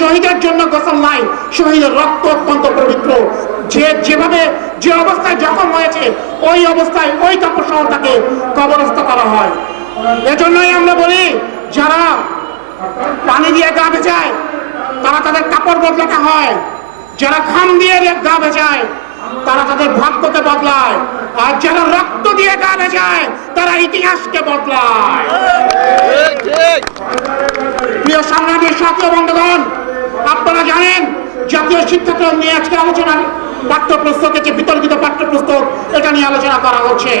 শহীদের জন্য গোসল নাই, শহীদের রক্ত অত্যন্ত পবিত্র। যেভাবে যে অবস্থায় জখম হয়েছে ওই অবস্থায় ওই কাপড় সহ তাকে কবরস্থ করা হয়। এজন্যই আমরা বলি যারা পানি দিয়ে গা ভেজায় তারা তাদের কাপড় বদলাতে হয়, যারা ঘাম দিয়ে গা ভেজায় তারা তাদের ভাগ্যকে বদলায়, আর যারা রক্ত দিয়ে গা ভেজায় তারা ইতিহাসকে বদলায়। প্রিয় সংগ্রামী সাথী বন্ধুগণ, আপনারা জানেন জাতীয় শিক্ষাক্রম নিয়ে আজকে আলোচনা, পাঠ্যপুস্তক যে বিতর্কিত পাঠ্যপুস্তক এটা নিয়ে আলোচনা করা হচ্ছে।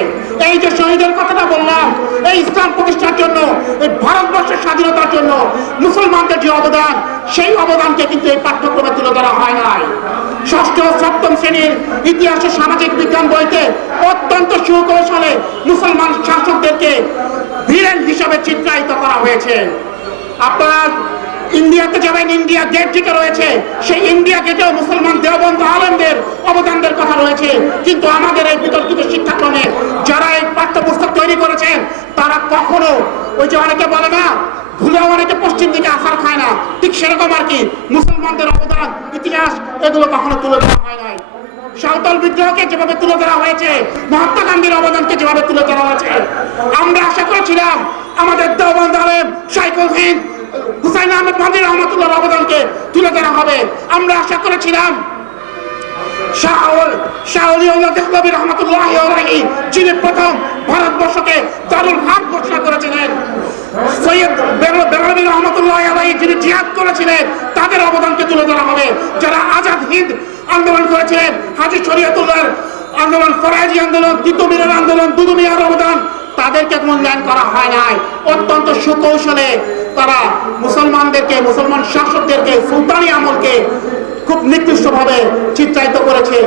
এই যে শহীদের কথাটা বললাম, এই ইসলাম প্রতিষ্ঠার জন্য, এই ভারতবর্ষের স্বাধীনতার জন্য মুসলমানদের যে অবদান, সেই অবদানকে কিন্তু এই পাঠ্যক্রমে তুলে ধরা হয় নাই। ষষ্ঠ ও সপ্তম শ্রেণীর ইতিহাস ও সামাজিক বিজ্ঞান বইতে অত্যন্ত সুকৌশলে মুসলমান শাসকদেরকে ভিলেন হিসাবে চিত্রায়িত করা হয়েছে। আপনারা ইন্ডিয়াতে যাবেন, ইন্ডিয়া গেট যেটা রয়েছে সেই ইন্ডিয়া গেটেও মুসলমান দেওবন্দ আলেমদের অবদানদের কথা রয়েছে। কিন্তু আমাদের এই বিতর্কিত শিক্ষাক্রমে যারা এই পাঠ্যপুস্তক তৈরি করেছেন তারা কখনো ওই যে অনেকে বলে না ভুলেও অনেকে পশ্চিম দিকে আসার খায় না, ঠিক সেরকম আর কি মুসলমানদের অবদান, ইতিহাস এগুলো কখনো তুলে ধরা হয় নাই। সাঁওতাল বিদ্রোহকে যেভাবে তুলে ধরা হয়েছে, মহাত্মা গান্ধীর অবদানকে যেভাবে তুলে ধরা হয়েছে, আমরা আশা করেছিলাম আমাদের দেওবন্দ আলেম শাইখুল হিন্দ হুসাইন আহমেদ মাদানী রহমাতুল্লাহর অবদানকে তুলে ধরা হবে। আমরা আশা করেছিলাম শাহ ওলিউল্লাহ দেহলভী রহমাতুল্লাহি আলাইহি যিনি প্রথম ভারতবর্ষকে দারুল হার্ব ঘোষণা করেছিলেন, সৈয়দ বেরলভী রহমাতুল্লাহি আলাইহি যিনি জিহাদ করেছিলেন, তাদের অবদানকে তুলে ধরা হবে। যারা আজাদ হিন্দ আন্দোলন করেছিলেন, হাজী শরীয়তুল্লাহর আন্দোলন, ফরাজি আন্দোলন, তিতুমিরের আন্দোলন, দুদু মিয়ার অবদান, তাদেরকে মূল্যায়ন করা হয় নাই। অত্যন্ত সুকৌশলে তারা মুসলমানদেরকে, মুসলমান শাসকদেরকে, সুলতানি আমলকে খুব নিকৃষ্টভাবে চিত্রায়িত করেছে,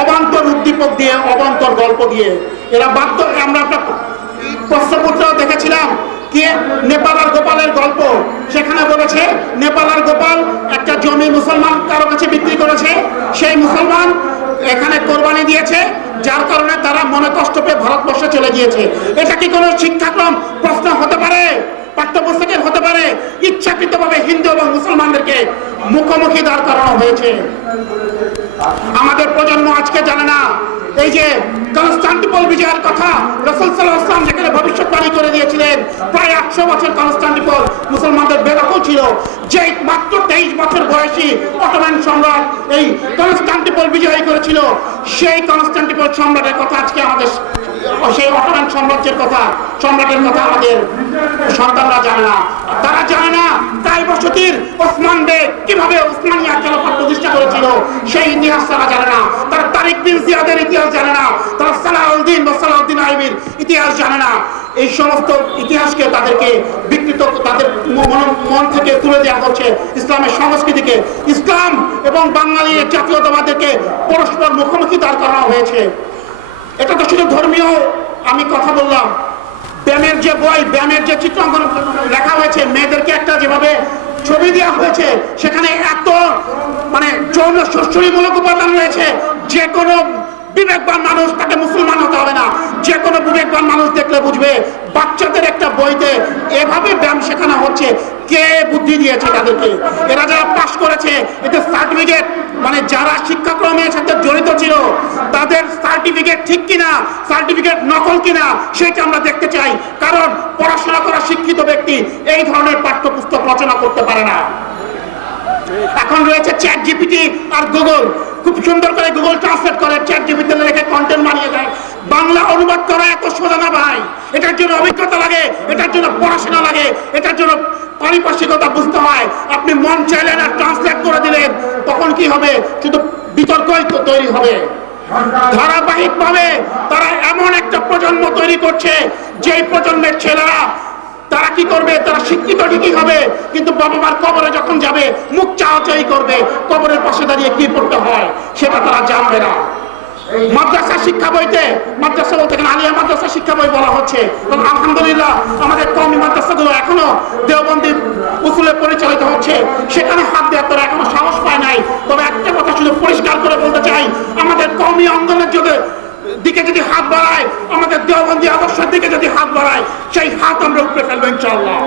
অবান্তর উদ্দীপক দিয়ে, অবান্তর গল্প দিয়ে। এরা বাধ্য, আমরা একটা প্রশ্নপত্র দেখেছিলাম কে নেপাল আর গোপালের গল্প, সেখানে বলেছে নেপাল আর গোপাল একটা জমি মুসলমান কারো কাছে বিক্রি করেছে, সেই মুসলমান এখানে কোরবানি দিয়েছে, যার কারণে তারা মনে কষ্ট পেয়ে ভারতবর্ষে চলে গিয়েছে। এটা কি কোনো শিক্ষাক্রম প্রশ্ন হতে পারে, পাঠ্যপুস্তকের হতে পারে? ইচ্ছাকৃতভাবে হিন্দু এবং মুসলমানদেরকে মুখোমুখি দাঁড় করানো হয়েছে। আমাদের প্রজন্ম আজকে জানে না এই যে কনস্টান্টিনোপল বিজয়ের কথা রাসূল সাল্লাল্লাহু আলাইহি ওয়াসাল্লাম যেখানে ভবিষ্যৎবাণী করে দিয়েছিলেন, প্রায় 800 বছর কনস্টান্টিনোপল মুসলমানদের বেদখল ছিল। যে মাত্র 23 বছর বয়সী অটোমান সম্রাট এই কনস্টান্টিনোপল বিজয় করেছিল, সেই কনস্টান্টিনোপল সম্রাটের কথা আজকে আমাদের, সেই অটোমান সাম্রাজ্যের কথা, সম্রাটের কথা আমাদের সন্তানরা জানে না। তারা জানে না কায়বসতির ওসমান বেগ কিভাবে উসমানিয়া খেলাফত প্রতিষ্ঠা করেছিল, সেই ইতিহাস তারা জানে না। তারা তারিক বিন জিয়াদের ইতিহাস জানে না, তারা সালাউদ্দিন বা সালাউদ্দিন আইবির ইতিহাস জানে না। এই সমস্ত ইতিহাসকে তাদেরকে বিকৃত, তাদের মন থেকে তুলে দেওয়া হচ্ছে ইসলামের সংস্কৃতিকে। ইসলাম এবং বাঙালি জাতীয়তাবাদকে পরস্পর মুখোমুখি দাঁড় করানো হয়েছে। এটা তো শুধু ধর্মীয় আমি কথা বললাম, ব্যায়ামের যে বই, ব্যায়ামের যে চিত্রাঙ্কন লেখা হয়েছে, মেয়েদেরকে একটা যেভাবে ছবি দেওয়া হয়েছে, সেখানে এত মানে যৌন শোষণমূলক উপাদান রয়েছে, যে কোনো বিবেকবান মানুষ, তাকে মুসলমান হতে হবে না, যে কোনো বিবেকবান মানুষ দেখলে বুঝবে বাচ্চাদের একটা বইতে এভাবে ব্যায়াম শেখানো হচ্ছে। কে বুদ্ধি দিয়েছে তাদেরকে? এরা যারা পাশ করেছে এদের সার্টিফিকেট, মানে যারা শিক্ষাক্রমের সাথে জড়িত ছিল তাদের সার্টিফিকেট ঠিক কিনা, সার্টিফিকেট নকল কিনা, সেটা আমরা দেখতে চাই। কারণ পড়াশোনা করা শিক্ষিত ব্যক্তি এই ধরনের পাঠ্যপুস্তক রচনা করতে পারে না। এখন রয়েছে চ্যাট জিপিটি আর গুগল, খুব সুন্দর করে গুগল ট্রান্সলেট করে চ্যাট জিপিটি লেখে কন্টেন্ট বানিয়ে দেয়। বাংলা অনুবাদ করা এত সোজা না ভাই, এটার জন্য অভিজ্ঞতা লাগে, এটার জন্য পড়াশোনা লাগে, এটার জন্য পারিপার্শ্বিকতা বুঝতে হয়। আপনি মন চাইলেন আর ট্রান্সলেট করে দিলেন, তখন কি হবে? শুধু বিতর্কই তৈরি হবে। ধারাবাহিকভাবে তারা এমন একটা প্রজন্ম তৈরি করছে, যেই প্রজন্মের ছেলেরা তারা কি করবে? তারা শিক্ষিত ঠিকই হবে, কিন্তু বাবা মার কবরে যখন যাবে মুখ চাওয়াচাই করবে, কবরের পাশে দাঁড়িয়ে কি পড়তে হয় সেটা তারা জানবে না। মাদ্রাসা শিক্ষা বইতে, মাদ্রাসা বলতে এখানে আলিয়া মাদ্রাসা শিক্ষা বই বলা হচ্ছে, আলহামদুলিল্লাহ আমাদের কওমি মাদ্রাসাগুলো এখনো দেওবন্দি উসুলে পরিচালিত হচ্ছে, সেখানে হাত দেওয়ার তারা এখনো সাহস পায় নাই। তবে একটা কথা শুধু পরিষ্কার করে বলতে চাই, আমাদের কওমি অঙ্গনের দিকে যদি হাত বাড়ায়, আমাদের দেওবন্দি আদর্শের দিকে যদি হাত বাড়ায়, সেই হাত আমরা উপরে ফেলবো ইনশাআল্লাহ।